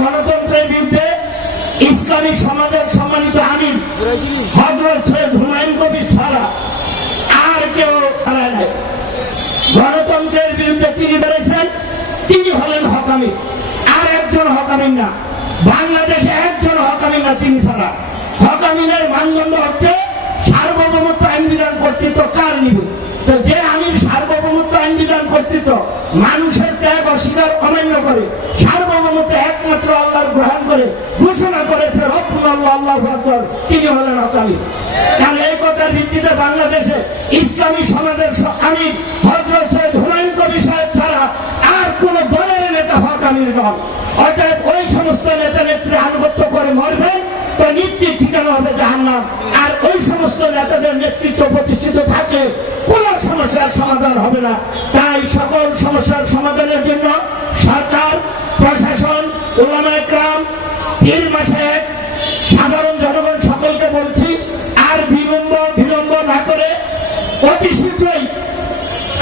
গণতন্ত্রের বিরুদ্ধে ইসলামী সমাজের সম্মানিত আমির হযরত সৈয়দ হুমায়ুন কবির ছাড়া আর কেউ দাঁড়ায় নাই। গণতন্ত্রের বিরুদ্ধে তিনি বেড়েছেন, তিনি হলেন হক আমির, আর একজন হক আমির না। বাংলাদেশে একজন হক আমির না তিনি ছাড়া। হক আমিরের মানদণ্ড হচ্ছে সার্বভৌমত্ব আইন বিধান কর্তৃত্ব কার নিবে। তো যে আমির সার্বভৌমত্ব আইন বিধান কর্তৃত্ব মানুষের ত্যাগ অস্বীকার অমান্য করে, সার্বভৌমত্ব একমাত্র আল্লাহর গ্রহণ করে ঘোষণা করেছে রব্বুল আল্লাহ আল্লাহু আকবার, তিনি হলেন হক আমির। তাহলে এই কথার ভিত্তিতে বাংলাদেশে ইসলামী সমাজের আমির হযরত সৈয়দ হুমায়ুন কবির সাহেব ছাড়া আর কোন দলের নেতা হক আমির নন। অতএব ওই সমস্ত নেতা নেত্রী আনুগত্য করে মরবেন তো নিশ্চিত ঠিকানা হবে জাহান্নাম। আর ওই সমস্ত নেতাদের নেতৃত্ব প্রতিষ্ঠিত থাকলে কোন সমস্যার সমাধান হবে না। তাই সকল সমস্যার সমাধানের জন্য সরকার, প্রশাসন, উলামায়ে কেরাম, পীর মাশায়েখ, সাধারণ জনগণ সকলকে বলছি, আর বিলম্ব না করে অতি শীঘ্রই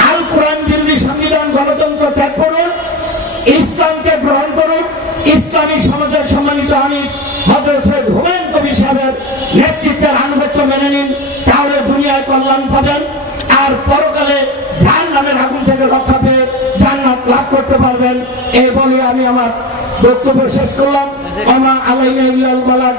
আল কোরআন বিরোধী সংবিধান গণতন্ত্র ত্যাগ করুন, ইসলামকে গ্রহণ করুন, ইসলামী সমাজের সম্মানিত আমির হযরত সৈয়দ হুমায়ুন কবির সাহেবের নেতৃত্বের আনুগত্য মেনে নিন। তাহলে দুনিয়ায় কল্যাণ পাবেন, আর পরকালে জাহান্নামের আগুন থেকে রক্ষা পেয়ে জান্নাত লাভ করতে পারবেন। এই বলে আমি আমার বক্তব্য শেষ করলাম। ওমা আলাইনা ইল্লাল বালাগ।